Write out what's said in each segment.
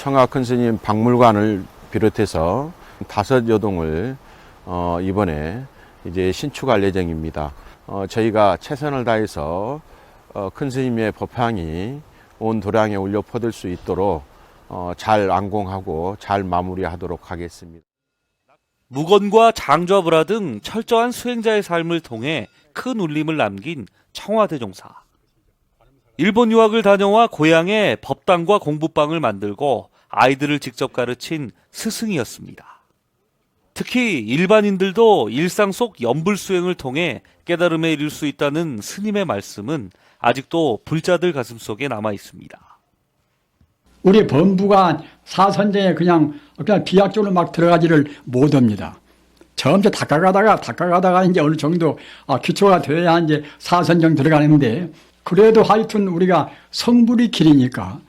청하 큰 스님 박물관을 비롯해서 다섯 여동을 어, 이번에 이제 신축할 예정입니다. 어, 저희가 최선을 다해서 어, 큰 스님의 법향이 온 도량에 울려 퍼질 수 있도록 어, 잘 안공하고 잘 마무리하도록 하겠습니다. 무건과 장좌불화 등 철저한 수행자의 삶을 통해 큰 울림을 남긴 청와대 종사. 일본 유학을 다녀와 고향에 법당과 공부방을 만들고 아이들을 직접 가르친 스승이었습니다. 특히 일반인들도 일상 속 연불 수행을 통해 깨달음에 이를 수 있다는 스님의 말씀은 아직도 불자들 가슴 속에 남아 있습니다. 우리 범부가 사선정에 그냥 그냥 비약적으로 막 들어가지를 못합니다. 처음부터 닦아가다가 닦아가다가 이제 어느 정도 아, 기초가 돼야 이제 사선정 들어가는데 그래도 하여튼 우리가 성불이 길이니까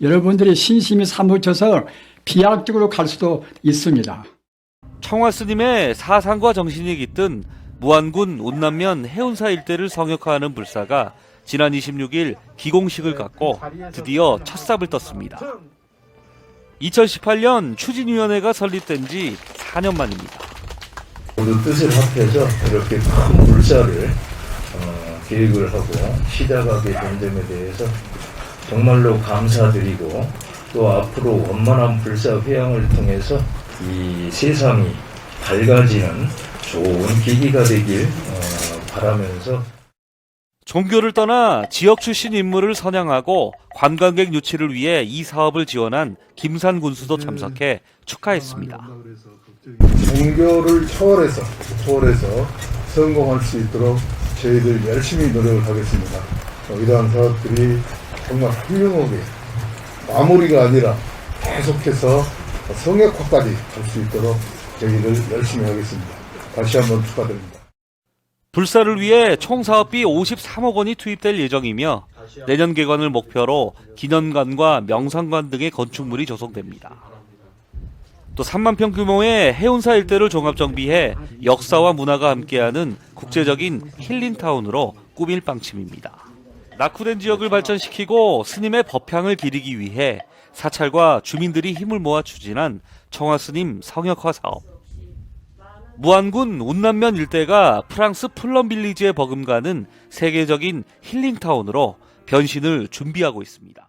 여러분들이 신심이 사무쳐서 비약적으로 갈 수도 있습니다. 청화 스님의 사상과 정신이 깃든 무안군 운남면 해운사 일대를 성역화하는 불사가 지난 26일 기공식을 갖고 드디어 첫 삽을 떴습니다. 2018년 추진위원회가 설립된 지 4년 만입니다. 모두 뜻을 합해서 이렇게 큰 불사를 어, 계획을 하고 시작하게 된 점에 대해서 정말로 감사드리고 또 앞으로 원만한 불사 회양을 통해서 이 세상이 밝아지는 좋은 계기가 되길 어, 바라면서 종교를 떠나 지역 출신 인물을 선양하고 관광객 유치를 위해 이 사업을 지원한 김산 군수도 참석해 축하했습니다. 종교를 초월해서 초월해서 성공할 수 있도록 저희들 열심히 노력을 하겠습니다. 어, 이러한 사업들이 정말 훌륭하게 마무리가 아니라 계속해서 성역화까지 갈 수 있도록 저희들 열심히 하겠습니다. 다시 한번 축하드립니다. 불사를 위해 총 사업비 53억 원이 투입될 예정이며 내년 개관을 목표로 기념관과 명상관 등의 건축물이 조성됩니다. 또 3만 평 규모의 해운사 일대를 종합 정비해 역사와 문화가 함께하는 국제적인 힐링타운으로 꾸밀 방침입니다. 낙후된 지역을 발전시키고 스님의 법향을 기리기 위해 사찰과 주민들이 힘을 모아 추진한 청화 스님 성역화 사업. 무안군 운남면 일대가 프랑스 플럼빌리지에 버금가는 세계적인 힐링타운으로 변신을 준비하고 있습니다.